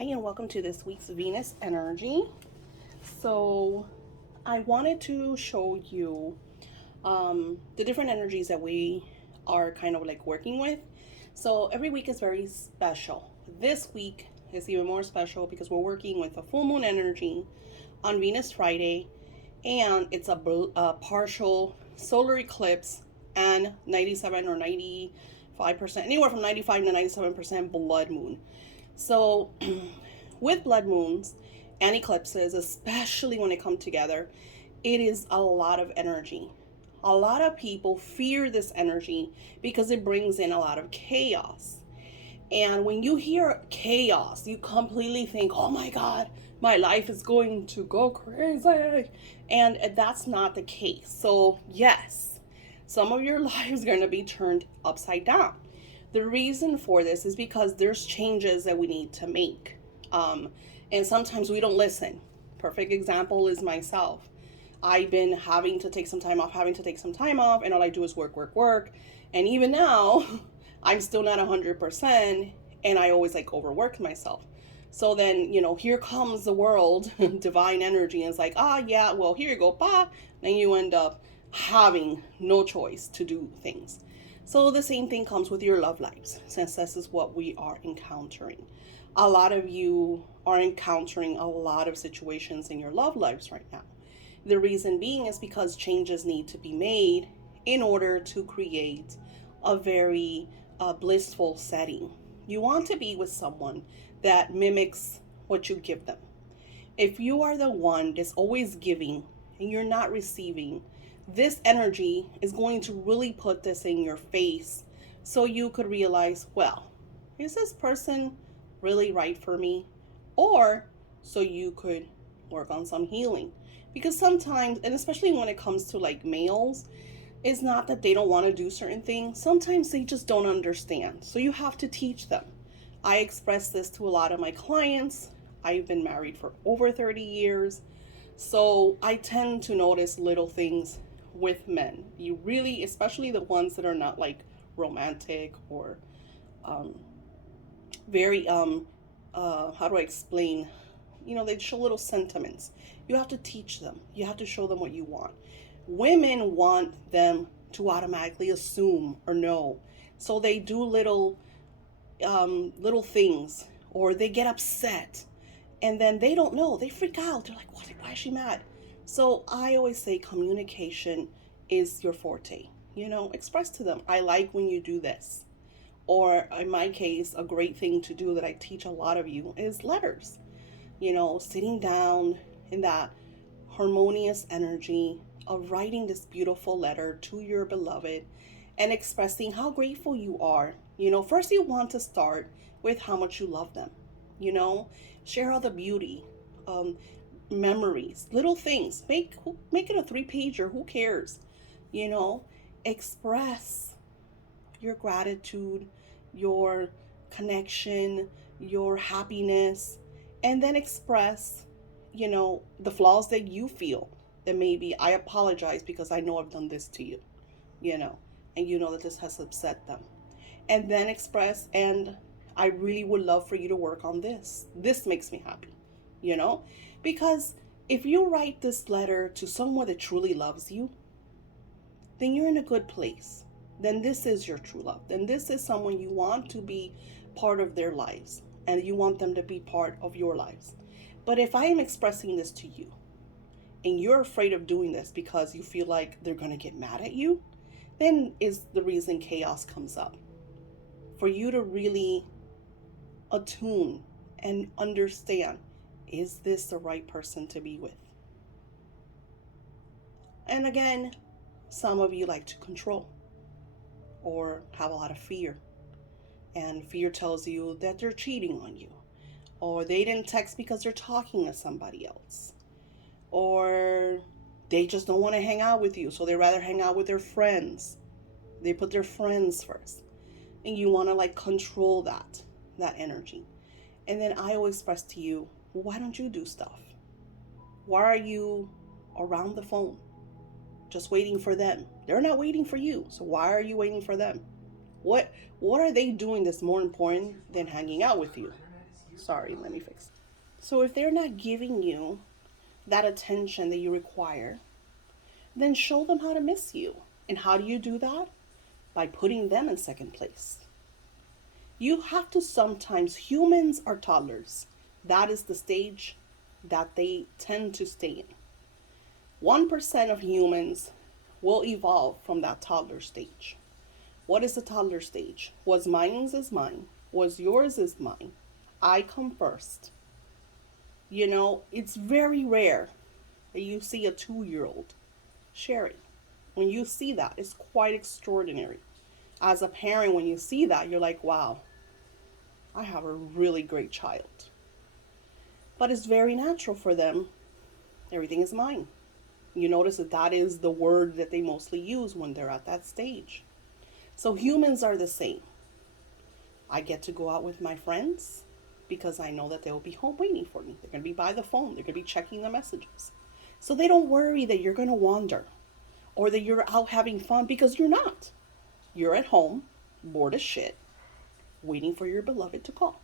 Hi, and welcome to this week's Venus energy. So, I wanted to show you the different energies that we are kind of like working with. So, every week is very special. This week is even more special because we're working with a full moon energy on Venus Friday, and it's a partial solar eclipse and 97 or 95%, anywhere from 95 to 97% blood moon. So, with blood moons and eclipses, especially when they come together, it is a lot of energy. A lot of people fear this energy because it brings in a lot of chaos. And when you hear chaos, you completely think, oh my God, my life is going to go crazy. And that's not the case. So, yes, some of your lives are going to be turned upside down. The reason for this is because there's changes that we need to make. And sometimes we don't listen. Perfect example is myself. I've been having to take some time off, and all I do is work, work, work. And even now, I'm still not 100%, and I always like overwork myself. So then, here comes the world, divine energy, and it's like, yeah, well, here you go, bah. Then you end up having no choice to do things. So the same thing comes with your love lives, since this is what we are encountering. A lot of you are encountering a lot of situations in your love lives right now. The reason being is because changes need to be made in order to create a very blissful setting. You want to be with someone that mimics what you give them. If you are the one that's always giving and you're not receiving, this energy is going to really put this in your face so you could realize, well, is this person really right for me? Or so you could work on some healing. Because sometimes, and especially when it comes to like males, it's not that they don't want to do certain things. Sometimes they just don't understand. So you have to teach them. I express this to a lot of my clients. I've been married for over 30 years. So I tend to notice little things with men. You really, especially the ones that are not like romantic or um, very, how do I explain? They show little sentiments. You have to teach them. You have to show them what you want. Women want them to automatically assume or know. So they do little things, or they get upset, and then they don't know. They freak out. They're like, "What? Why is she mad?" So I always say communication is your forte. Express to them, "I like when you do this." Or in my case, a great thing to do that I teach a lot of you is letters. Sitting down in that harmonious energy of writing this beautiful letter to your beloved and expressing how grateful you are. First you want to start with how much you love them. You know, Share all the beauty, um, memories, little things. Make it a 3-pager. Who cares? You know, Express your gratitude, your connection, your happiness, and then express, the flaws that you feel. That maybe I apologize because I know I've done this to you, you know, and you know that this has upset them. And then express, and I really would love for you to work on this. This makes me happy, you know, because if you write this letter to someone that truly loves you, then you're in a good place. Then this is your true love. Then this is someone you want to be part of their lives, and you want them to be part of your lives. But if I am expressing this to you and you're afraid of doing this because you feel like they're going to get mad at you, then is the reason chaos comes up. For you to really attune and understand, is this the right person to be with? And again, some of you like to control or have a lot of fear. And fear tells you that they're cheating on you, or they didn't text because they're talking to somebody else, or they just don't want to hang out with you, so they rather hang out with their friends. They put their friends first. And you want to like control that energy. And then I will express to you, well, why don't you do stuff? Why are you around the phone just waiting for them? They're not waiting for you. So why are you waiting for them? What are they doing that's more important than hanging out with you? Sorry, let me fix it. So if they're not giving you that attention that you require, then show them how to miss you. And how do you do that? By putting them in second place. You have to sometimes, humans are toddlers. That is the stage that they tend to stay in. 1% of humans will evolve from that toddler stage. What is the toddler stage? What's mine is mine. What's yours is mine. I come first. You know, it's very rare that you see a 2-year-old sharing. When you see that, it's quite extraordinary. As a parent, when you see that, you're like, wow, I have a really great child. But it's very natural for them. Everything is mine. You notice that that is the word that they mostly use when they're at that stage. So humans are the same. I get to go out with my friends because I know that they'll be home waiting for me. They're going to be by the phone. They're going to be checking the messages. So they don't worry that you're going to wander or that you're out having fun, because you're not. You're at home, bored as shit, waiting for your beloved to call.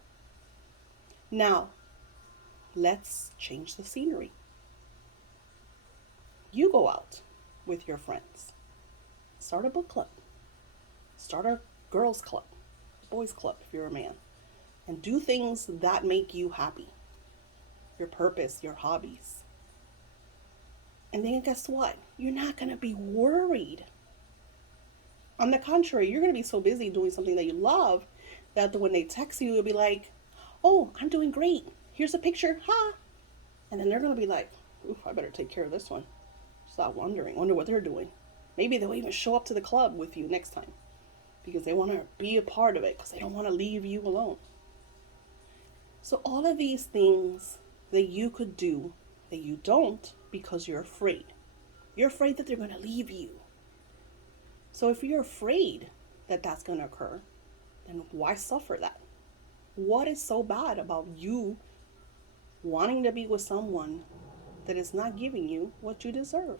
Now, let's change the scenery. You go out with your friends. Start a book club. Start a girls club, boys club if you're a man. And do things that make you happy. Your purpose, your hobbies. And then guess what? You're not going to be worried. On the contrary, you're going to be so busy doing something that you love that when they text you, you'll be like, oh, I'm doing great. Here's a picture. Ha! And then they're going to be like, oof, I better take care of this one. Stop wonder what they're doing. Maybe they'll even show up to the club with you next time because they want to be a part of it, because they don't want to leave you alone. So all of these things that you could do that you don't because you're afraid. You're afraid that they're going to leave you. So if you're afraid that that's going to occur, then why suffer that? What is so bad about you wanting to be with someone that is not giving you what you deserve?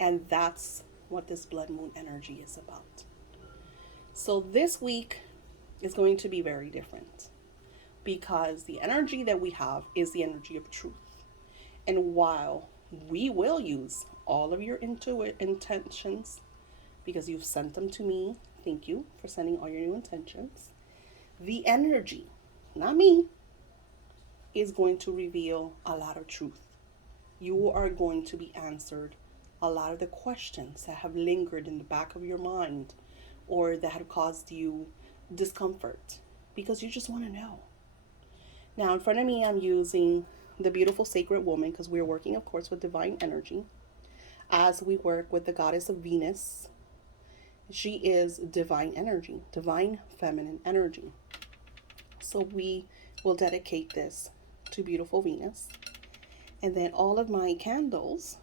And that's what this blood moon energy is about. So this week is going to be very different because the energy that we have is the energy of truth. And while we will use all of your intentions, because you've sent them to me, thank you for sending all your new intentions, the energy, not me, is going to reveal a lot of truth. You are going to be answered a lot of the questions that have lingered in the back of your mind or that have caused you discomfort because you just want to know. Now, in front of me, I'm using the beautiful Sacred Woman because we're working, of course, with divine energy as we work with the goddess of Venus. She is divine energy, divine feminine energy. So we will dedicate this to beautiful Venus. And then all of my candles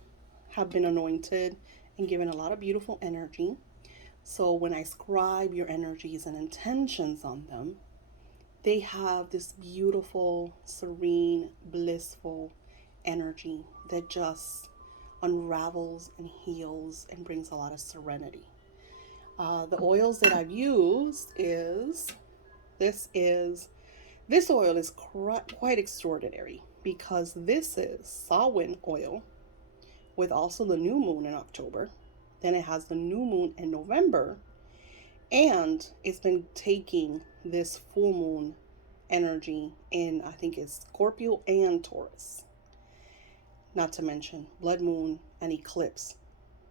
have been anointed and given a lot of beautiful energy. So when I scribe your energies and intentions on them, they have this beautiful, serene, blissful energy that just unravels and heals and brings a lot of serenity. The oils that I've used this oil is quite extraordinary because this is Samhain oil with also the new moon in October. Then it has the new moon in November, and it's been taking this full moon energy in, I think it's Scorpio and Taurus, not to mention blood moon and eclipse.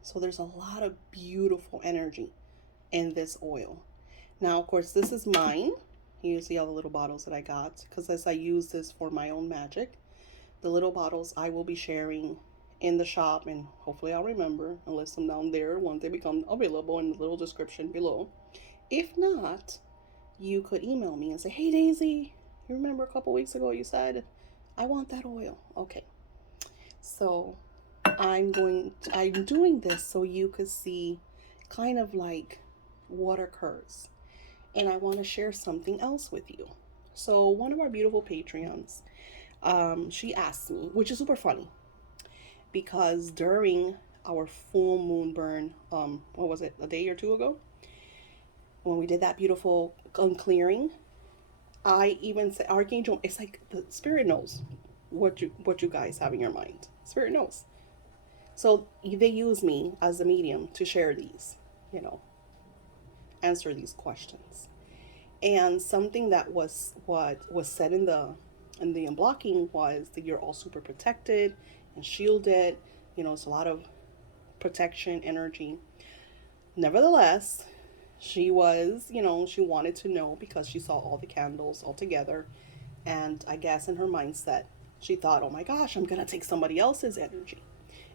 So there's a lot of beautiful energy in this oil. Now, of course, this is mine. You see all the little bottles that I got because as I use this for my own magic, the little bottles I will be sharing in the shop, and hopefully I'll remember and list them down there once they become available in the little description below. If not, you could email me and say, hey Daisy, you remember a couple weeks ago you said I want that oil? Okay, so I'm doing this so you could see kind of like what occurs, and I want to share something else with you. So one of our beautiful Patreons, she asked me, which is super funny, because during our full moon burn, what was it, a day or two ago, when we did that beautiful unclearing, I even say Archangel, it's like the spirit knows what you guys have in your mind. Spirit knows. So they use me as a medium to share these, you know, answer these questions. And something that was what was said in the unblocking was that you're all super protected and shielded. You know, it's a lot of protection energy. Nevertheless, she was, you know, she wanted to know because she saw all the candles all together. And I guess in her mindset, she thought, oh my gosh, I'm going to take somebody else's energy.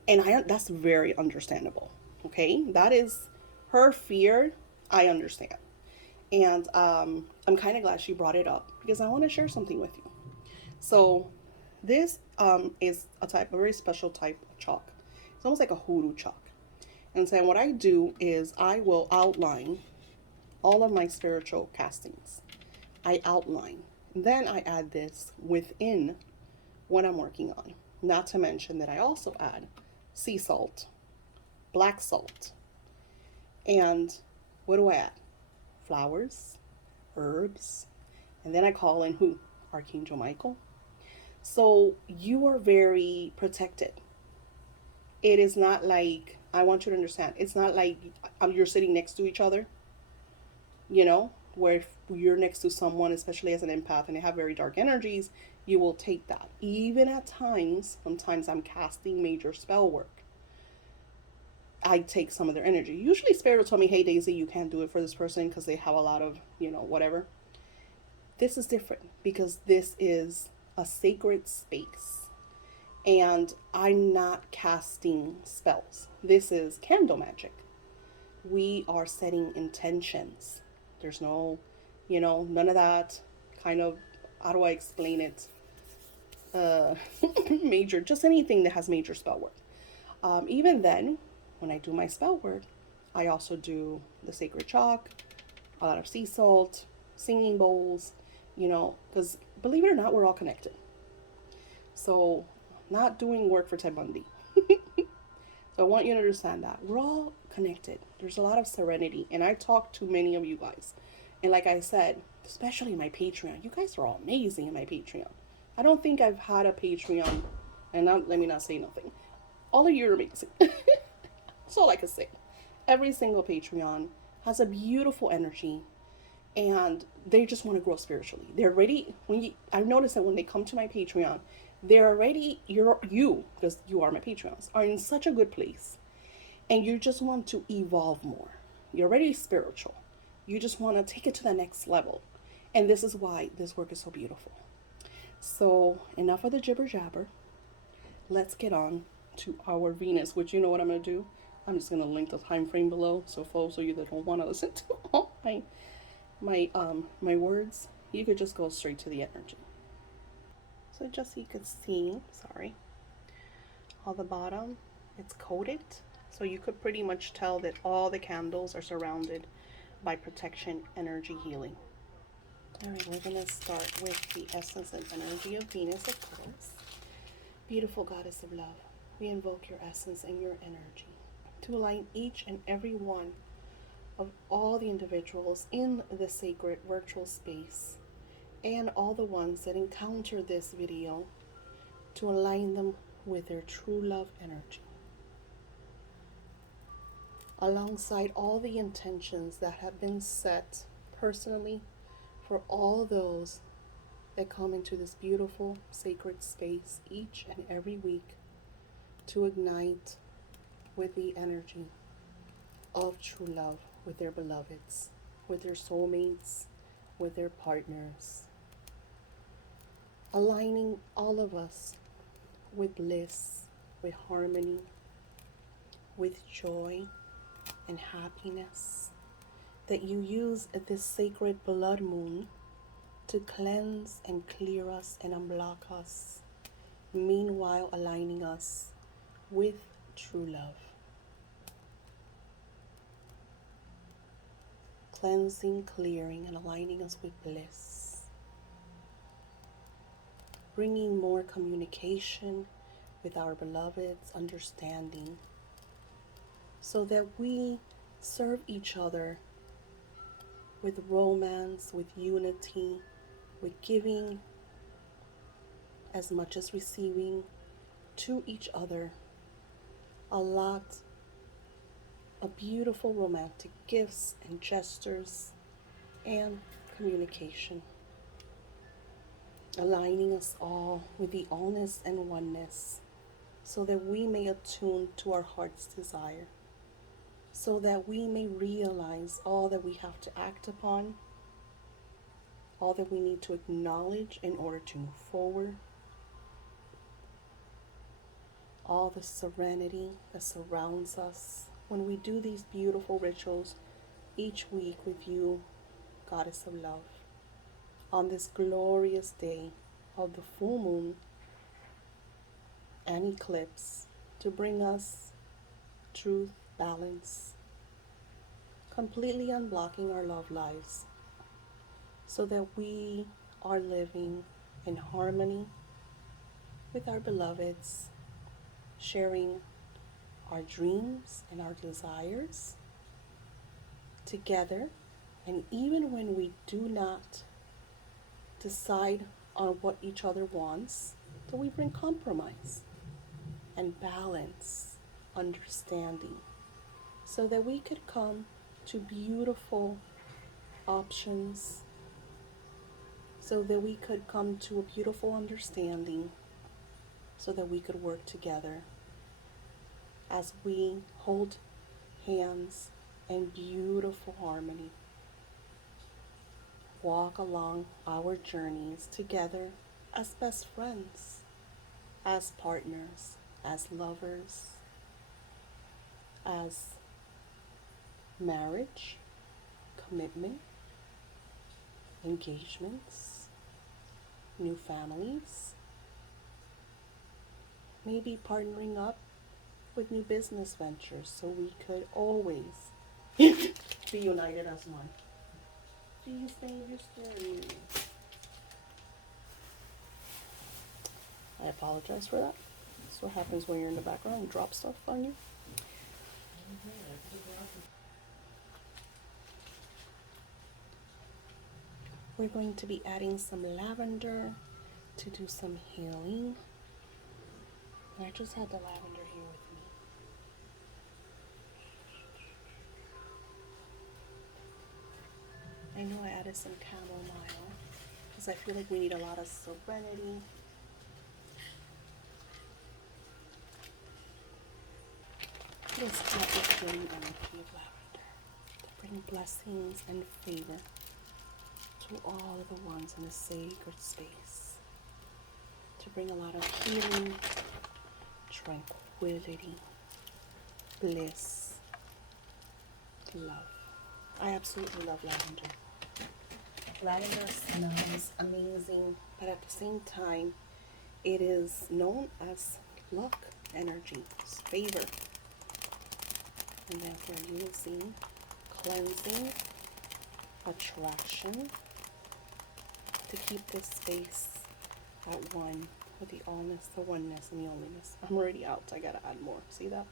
And that's very understandable. Okay. That is her fear. I understand. And I'm kind of glad she brought it up because I want to share something with you. So, this is a very special type of chalk. It's almost like a hoodoo chalk. And so, what I do is I will outline all of my spiritual castings. I outline. Then I add this within what I'm working on. Not to mention that I also add sea salt, black salt, and what do I add? Flowers, herbs, and then I call in who? Archangel Michael. So you are very protected. It is not like, I want you to understand, it's not like you're sitting next to each other, you know, where if you're next to someone, especially as an empath, and they have very dark energies, you will take that. Even at times, sometimes I'm casting major spell work. I take some of their energy. Usually, Spirit will tell me, hey, Daisy, you can't do it for this person because they have a lot of, you know, whatever. This is different because this is a sacred space. And I'm not casting spells. This is candle magic. We are setting intentions. There's no, you know, none of that kind of, how do I explain it? Uh, Major, just anything that has major spell work. Even then, when I do my spell work, I also do the sacred chalk, a lot of sea salt, singing bowls, you know, because believe it or not, we're all connected. So, not doing work for Ted Bundy. So I want you to understand that we're all connected. There's a lot of serenity, and I talk to many of you guys. And like I said, especially my Patreon, you guys are all amazing in my Patreon. I don't think I've had a Patreon, and let me not say nothing. All of you are amazing. That's all I can say. Every single Patreon has a beautiful energy, and they just want to grow spiritually. They're ready. I've noticed that when they come to my Patreon, they're already you because you are my Patreons are in such a good place, and you just want to evolve more. You're already spiritual. You just want to take it to the next level, and this is why this work is so beautiful. So enough of the jibber jabber. Let's get on to our Venus, which you know what I'm gonna do. I'm just gonna link the time frame below, so folks, so you that don't want to listen to all my words, you could just go straight to the energy. So just so you could see, sorry, on the bottom, it's coated. So you could pretty much tell that all the candles are surrounded by protection, energy, healing. All right, we're gonna start with the essence and energy of Venus, of course. Beautiful goddess of love, we invoke your essence and your energy to align each and every one of all the individuals in the sacred virtual space and all the ones that encounter this video to align them with their true love energy. Alongside all the intentions that have been set personally for all those that come into this beautiful sacred space each and every week to ignite with the energy of true love with their beloveds, with their soulmates, with their partners, aligning all of us with bliss, with harmony, with joy and happiness, that you use this sacred blood moon to cleanse and clear us and unblock us, meanwhile aligning us with true love. Cleansing, clearing, and aligning us with bliss. Bringing more communication with our beloveds, understanding, so that we serve each other with romance, with unity, with giving as much as receiving to each other a lot of beautiful romantic gifts and gestures and communication, aligning us all with the allness and oneness so that we may attune to our heart's desire, so that we may realize all that we have to act upon, all that we need to acknowledge in order to move forward, all the serenity that surrounds us when we do these beautiful rituals each week with you, Goddess of Love, on this glorious day of the full moon and eclipse, to bring us truth, balance, completely unblocking our love lives so that we are living in harmony with our beloveds, sharing our dreams and our desires together. And even when we do not decide on what each other wants, that we bring compromise and balance, understanding, so that we could come to beautiful options, so that we could come to a beautiful understanding, so that we could work together as we hold hands in beautiful harmony, walk along our journeys together as best friends, as partners, as lovers, as marriage, commitment, engagements, new families, maybe partnering up with new business ventures so we could always be united as one. Please, babe, you're scaring me. I apologize for that. That's what happens when you're in the background and drop stuff on you. We're going to be adding some lavender to do some healing. And I just had the lavender here with me. I know I added some chamomile because I feel like we need a lot of serenity. This got the healing energy of lavender to bring blessings and favor to all of the ones in the sacred space, to bring a lot of healing, tranquility, bliss, love. I absolutely love lavender. Lavender smells amazing, but at the same time, it is known as luck energy, it's favor. And then we're using cleansing, attraction, to keep this space at one with the allness, the oneness, and the onlyness. I'm already out. I gotta add more. See that?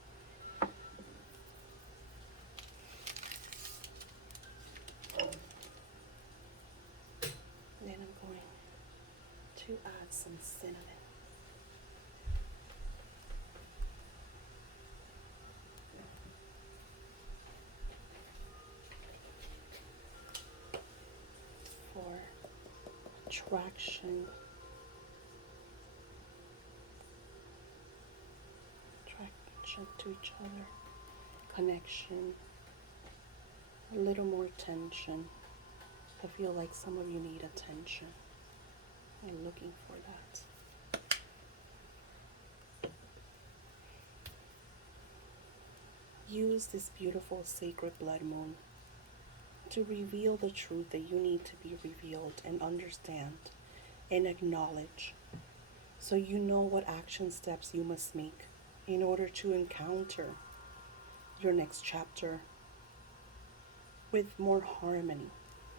Then I'm going to add some cinnamon. For attraction, to each other, connection, a little more attention. I feel like some of you need attention. I'm looking for that. Use this beautiful sacred blood moon to reveal the truth that you need to be revealed and understand and acknowledge, so you know what action steps you must make in order to encounter your next chapter with more harmony.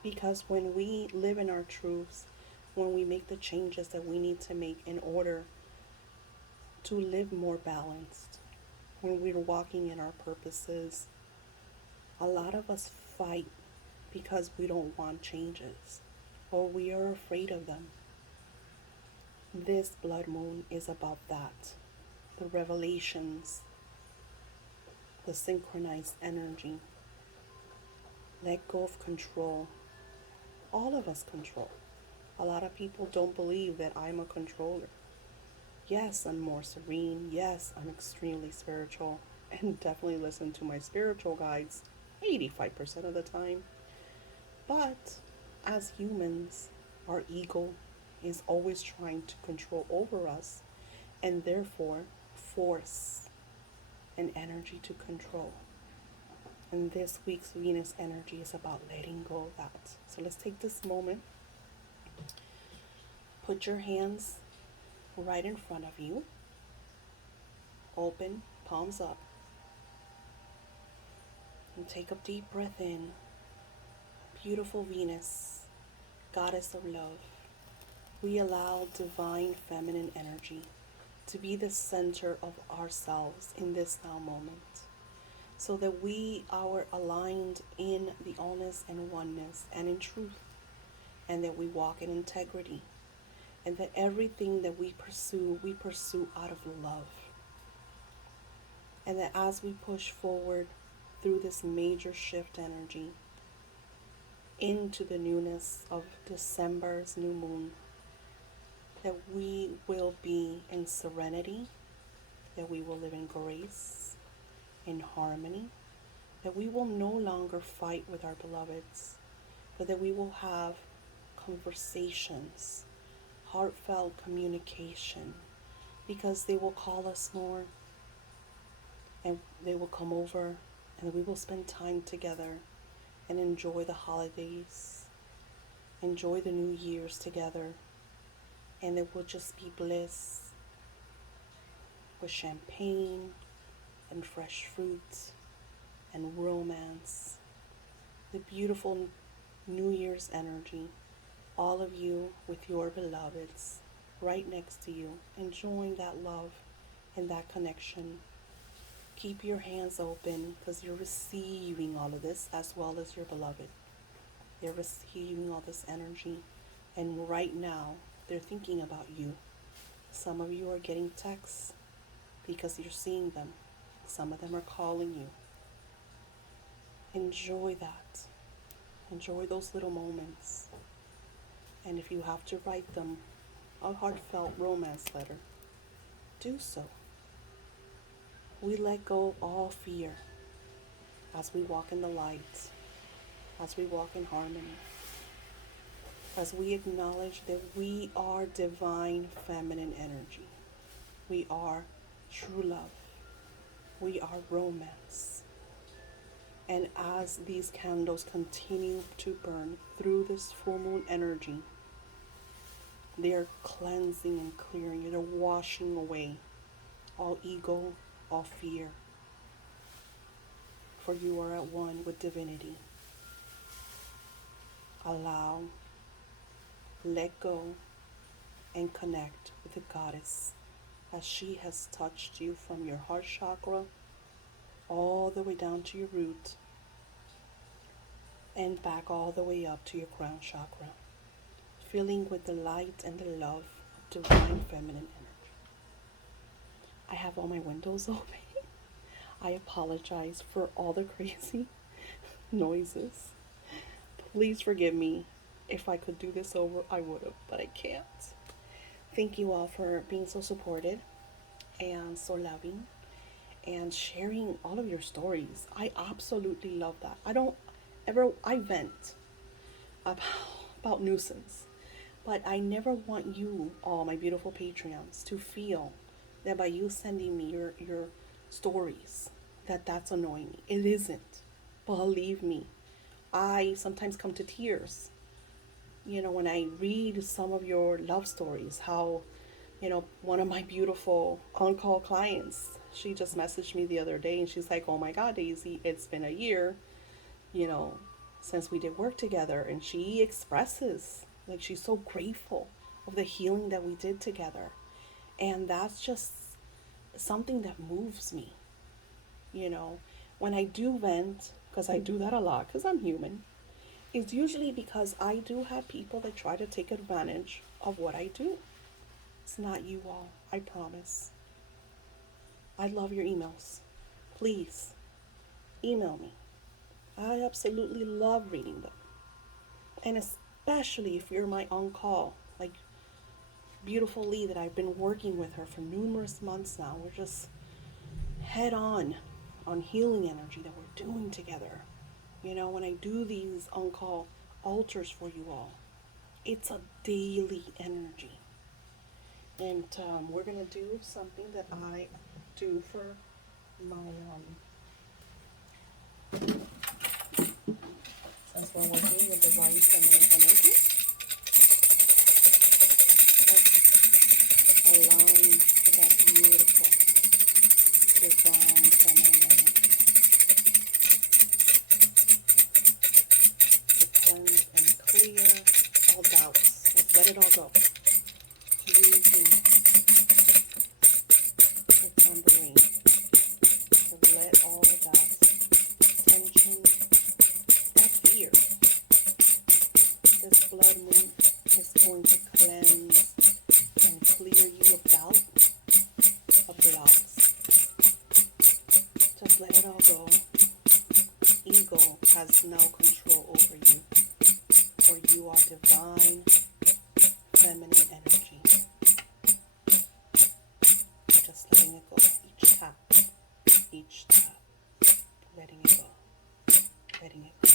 Because when we live in our truths, when we make the changes that we need to make in order to live more balanced, when we're walking in our purposes, a lot of us fight because we don't want changes. or we are afraid of them. This blood moon is about that. The revelations, the synchronized energy. Let go of control. All of us control. A lot of people don't believe that I'm a controller. Yes, I'm more serene. Yes, I'm extremely spiritual. And definitely listen to my spiritual guides 85% of the time. But as humans, our ego is always trying to control over us and therefore force an energy to control. And this week's Venus energy is about letting go of that. So let's take this moment. Put your hands right in front of you. Open, palms up. And take a deep breath in. Beautiful Venus, goddess of love. We allow divine feminine energy to be the center of ourselves in this now moment, so that we are aligned in the allness and oneness and in truth, and that we walk in integrity, and that everything that we pursue out of love. And that as we push forward through this major shift energy into the newness of December's new moon, that we will be in serenity, that we will live in grace, in harmony, that we will no longer fight with our beloveds, but that we will have conversations, heartfelt communication, because they will call us more, and they will come over, and we will spend time together and enjoy the holidays, enjoy the New Year's together, and it will just be bliss with champagne and fresh fruit and romance. The beautiful New Year's energy, all of you with your beloveds right next to you, enjoying that love and that connection. Keep your hands open because you're receiving all of this as well as your beloved. They're receiving all this energy, and right now they're thinking about you. Some of you are getting texts because you're seeing them. Some of them are calling you. Enjoy that. Enjoy those little moments. And if you have to write them a heartfelt romance letter, do so. We let go of all fear as we walk in the light, as we walk in harmony, as we acknowledge that we are divine feminine energy. We are true love. We are romance. And as these candles continue to burn through this full moon energy, they are cleansing and clearing. They're washing away all ego, all fear. For you are at one with divinity. Allow, let go, and connect with the goddess as she has touched you from your heart chakra all the way down to your root and back all the way up to your crown chakra, filling with the light and the love of divine feminine energy. I have all my windows open. I apologize for all the crazy noises. Please forgive me. If I could do this over, I would have, but I can't. Thank you all for being so supportive and so loving and sharing all of your stories. I absolutely love that. I vent about nuisance, but I never want you, all my beautiful Patreons, to feel that by you sending me your stories, that's annoying me. It isn't. Believe me, I sometimes come to tears, when I read some of your love stories. How, one of my beautiful on-call clients, she just messaged me the other day and she's like, oh my God, Daisy, it's been a year, since we did work together. And she expresses, like, she's so grateful of the healing that we did together. And that's just something that moves me, when I do vent, because I do that a lot, because I'm human. is usually because I do have people that try to take advantage of what I do. It's not you all, I promise. I love your emails. Please email me. I absolutely love reading them. And especially if you're my on call, like beautiful Lee, that I've been working with her for numerous months now. We're just head on healing energy that we're doing together. You know, when I do these on call altars for you all, it's a daily energy. And we're going to do something that I do for my, since we're working with divine feminine energy, let's align with that beautiful divine feminine energy to cleanse and clear all doubts. Let's let it all go. Using the tambourine to let all that tension, that fear, this blood moon is going to cleanse and clear you of doubt, of blocks. Just let it all go. Ego has no control over you, for you are divine feminine energy. So just letting it go. Each tap, letting it go, letting it go.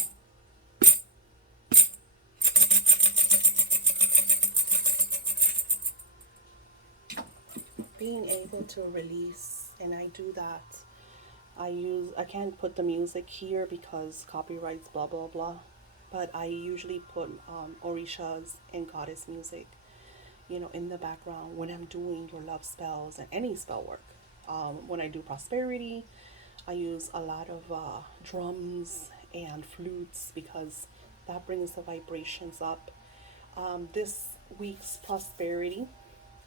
Being able to release, and I do that. I can't put the music here because copyrights, blah blah blah, but I usually put orishas and goddess music, you know, in the background when I'm doing your love spells and any spell work. When I do prosperity, I use a lot of drums and flutes because that brings the vibrations up. This week's prosperity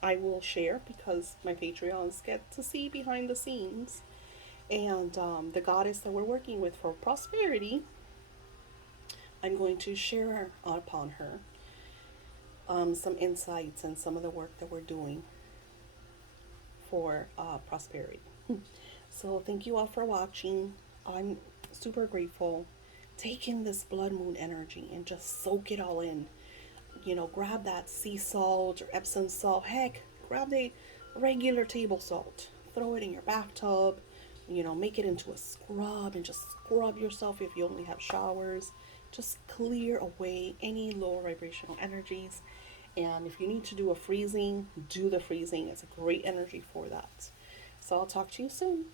I will share because my Patreons get to see behind the scenes. And the goddess that we're working with for prosperity, I'm going to share upon her some insights and some of the work that we're doing for prosperity. So thank you all for watching. I'm super grateful. Take in this blood moon energy and just soak it all in. You know, grab that sea salt or Epsom salt. Heck, grab a regular table salt. Throw it in your bathtub. You know, make it into a scrub and just scrub yourself if you only have showers. Just clear away any lower vibrational energies. And if you need to do a freezing, do the freezing. It's a great energy for that. So I'll talk to you soon.